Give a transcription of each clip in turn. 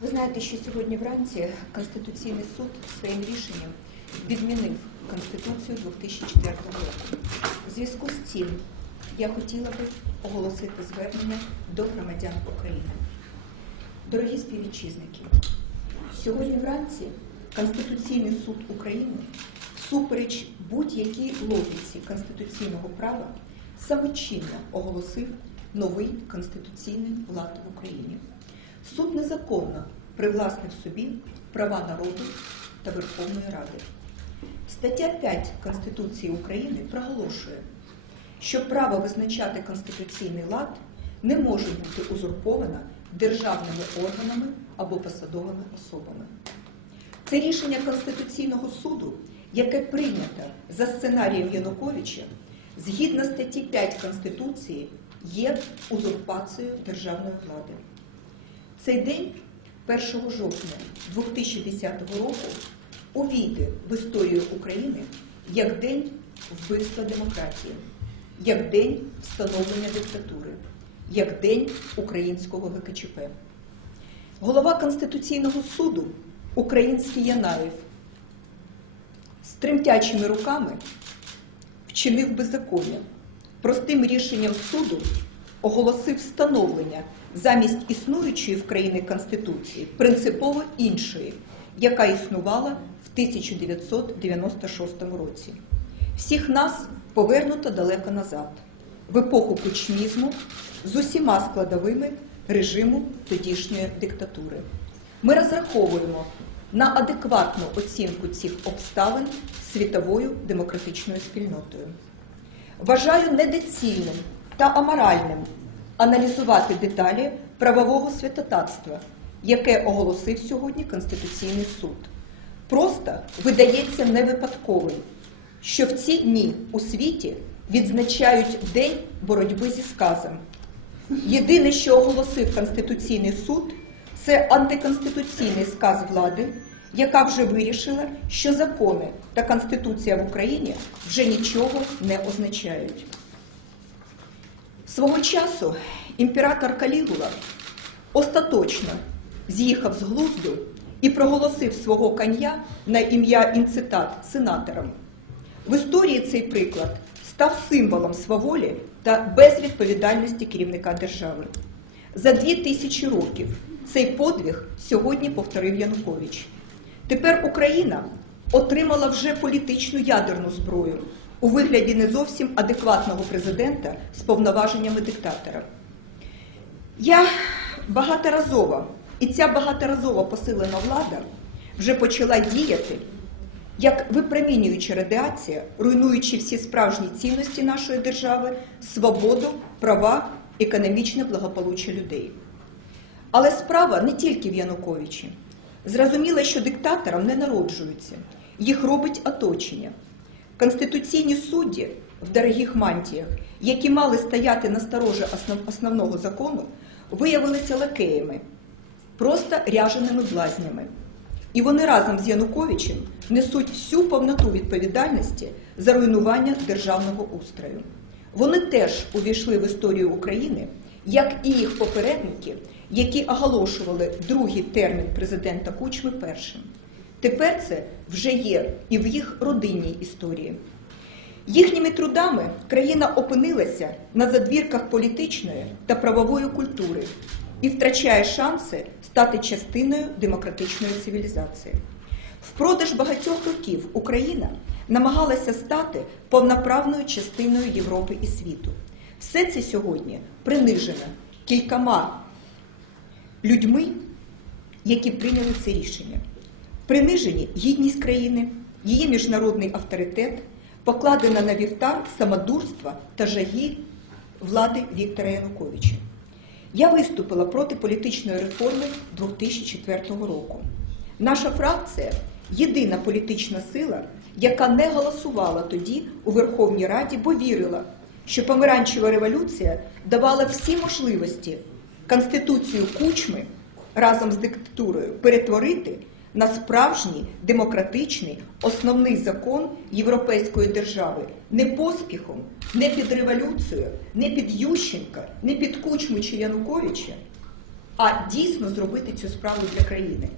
Ви знаєте, що сьогодні вранці Конституційний суд своїм рішенням відмінив Конституцію 2004 року. У зв'язку з цим я хотіла би оголосити звернення до громадян України. Дорогі співвітчизники, сьогодні вранці Конституційний суд України всупереч будь-якій логіці конституційного права самочинно оголосив новий конституційний лад в Україні. Суд незаконно привласнив собі права народу та Верховної Ради. Стаття 5 Конституції України проголошує, що право визначати конституційний лад не може бути узурповано державними органами або посадовими особами. Це рішення Конституційного суду, яке прийнято за сценарієм Януковича, згідно статті 5 Конституції, є узурпацією державної влади. Цей день, 1 жовтня 2010 року, увійде в історію України як день вбивства демократії, як день встановлення диктатури, як день українського ГКЧП. Голова Конституційного суду, український Янаєв, з тремтячими руками вчинив беззаконня. Простим рішенням суду оголосив встановлення замість існуючої в країні Конституції принципово іншої, яка існувала в 1996 році. Всіх нас повернуто далеко назад, в епоху кучмізму з усіма складовими режиму тодішньої диктатури. Ми розраховуємо на адекватну оцінку цих обставин світовою демократичною спільнотою. Вважаю недоцільним та аморальним аналізувати деталі правового святотатства, яке оголосив сьогодні Конституційний суд. Просто видається невипадковим, що в ці дні у світі відзначають День боротьби зі сказом. Єдине, що оголосив Конституційний суд, це антиконституційний сказ влади, яка вже вирішила, що закони та Конституція в Україні вже нічого не означають. Свого часу імператор Калігула остаточно з'їхав з глузду і проголосив свого коня на ім'я інцитат сенатором. В історії цей приклад став символом сваволі та безвідповідальності керівника держави. За дві тисячі років цей подвиг сьогодні повторив Янукович. Тепер Україна отримала вже політичну ядерну зброю у вигляді не зовсім адекватного президента з повноваженнями диктатора. Я багаторазово, і ця багаторазово посилена влада вже почала діяти як випромінююча радіація, руйнуючи всі справжні цінності нашої держави, свободу, права, економічне благополуччя людей. Але справа не тільки в Януковичі. Зрозуміло, що диктаторам не народжуються, їх робить оточення. Конституційні судді в дорогих мантіях, які мали стояти на сторожі основного закону, виявилися лакеями, просто ряженими блазнями. І вони разом з Януковичем несуть всю повноту відповідальності за руйнування державного устрою. Вони теж увійшли в історію України, як і їх попередники, які оголошували другий термін президента Кучми першим. Тепер це вже є і в їх родинній історії. Їхніми трудами країна опинилася на задвірках політичної та правової культури і втрачає шанси стати частиною демократичної цивілізації. Впродовж багатьох років Україна намагалася стати повноправною частиною Європи і світу. Все це сьогодні принижено кількома людьми, які прийняли це рішення. Принижені гідність країни, її міжнародний авторитет, покладена на вівтар самодурства та жаги влади Віктора Януковича. Я виступила проти політичної реформи 2004 року. Наша фракція єдина політична сила, яка не голосувала тоді у Верховній Раді, бо вірила, що помаранчева революція давала всі можливості Конституцію Кучми разом з диктатурою перетворити на справжній демократичний основний закон європейської держави не поспіхом, не під революцією, не під Ющенка, не під Кучму чи Януковича, а дійсно зробити цю справу для країни.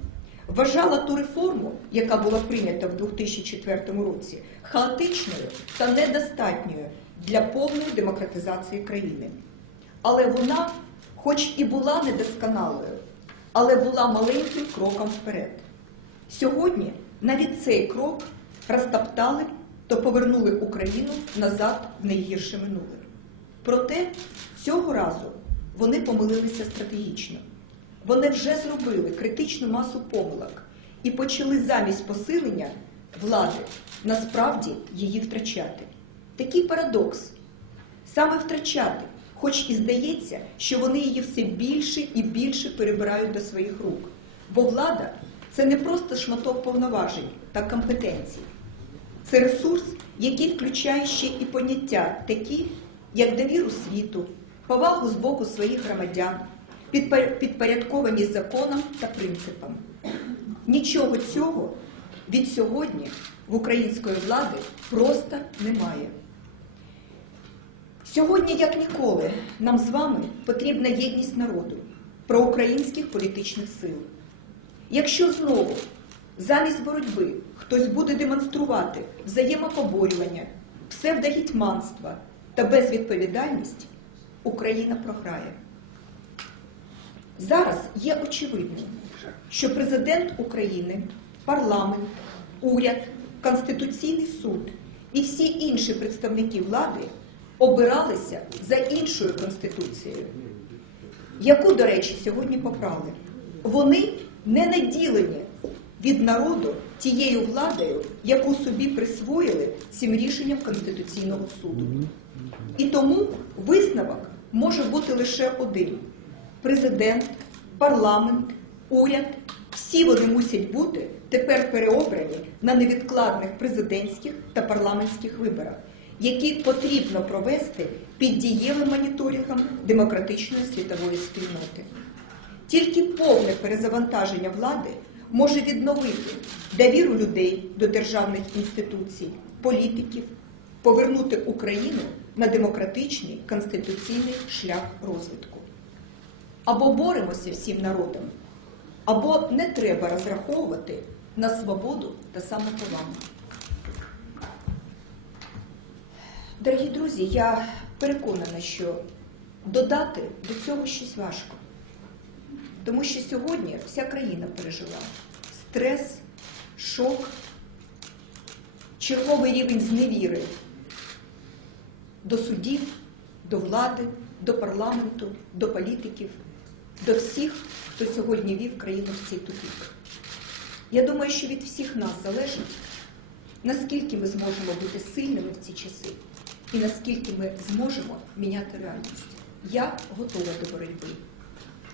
Вважала ту реформу, яка була прийнята в 2004 році, хаотичною та недостатньою для повної демократизації країни. Але вона, хоч і була недосконалою, але була маленьким кроком вперед. Сьогодні навіть цей крок розтоптали та повернули Україну назад в найгірше минуле. Проте цього разу вони помилилися стратегічно. Вони вже зробили критичну масу помилок і почали замість посилення влади насправді її втрачати. Такий парадокс саме втрачати, хоч і здається, що вони її все більше і більше перебирають до своїх рук. Бо влада це не просто шматок повноважень та компетенцій. Це ресурс, який включає ще і поняття такі, як довіру світу, повагу з боку своїх громадян, підпорядкованість законам та принципам. Нічого цього від сьогодні в української влади просто немає. Сьогодні, як ніколи, нам з вами потрібна єдність народу, проукраїнських політичних сил. Якщо знову замість боротьби хтось буде демонструвати взаємопоборювання, псевдогетьманства та безвідповідальність, Україна програє. Зараз є очевидним, що президент України, парламент, уряд, Конституційний суд і всі інші представники влади обиралися за іншою конституцією, яку, до речі, сьогодні поправили. Вони не наділені від народу тією владою, яку собі присвоїли цим рішенням Конституційного суду. І тому висновок може бути лише один: президент, парламент, уряд всі вони мусять бути тепер переобрані на невідкладних президентських та парламентських виборах, які потрібно провести під дієвим моніторингом демократичної світової спільноти. Тільки повне перезавантаження влади може відновити довіру людей до державних інституцій, політиків, повернути Україну на демократичний конституційний шлях розвитку. Або боремося всім народом, або не треба розраховувати на свободу та самоповагу. Дорогі друзі, я переконана, що додати до цього щось важко. Тому що сьогодні вся країна пережила стрес, шок, черговий рівень зневіри до судів, до влади, до парламенту, до політиків, до всіх, хто сьогодні вів країну в цей тупік. Я думаю, що від всіх нас залежить, наскільки ми зможемо бути сильними в ці часи і наскільки ми зможемо міняти реальність. Я готова до боротьби.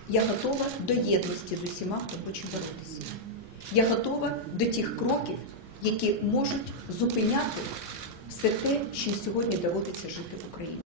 Я готова до єдності з усіма, хто хоче боротися. Я готова до тих кроків, які можуть зупиняти все те, чим сьогодні доводиться жити в Україні.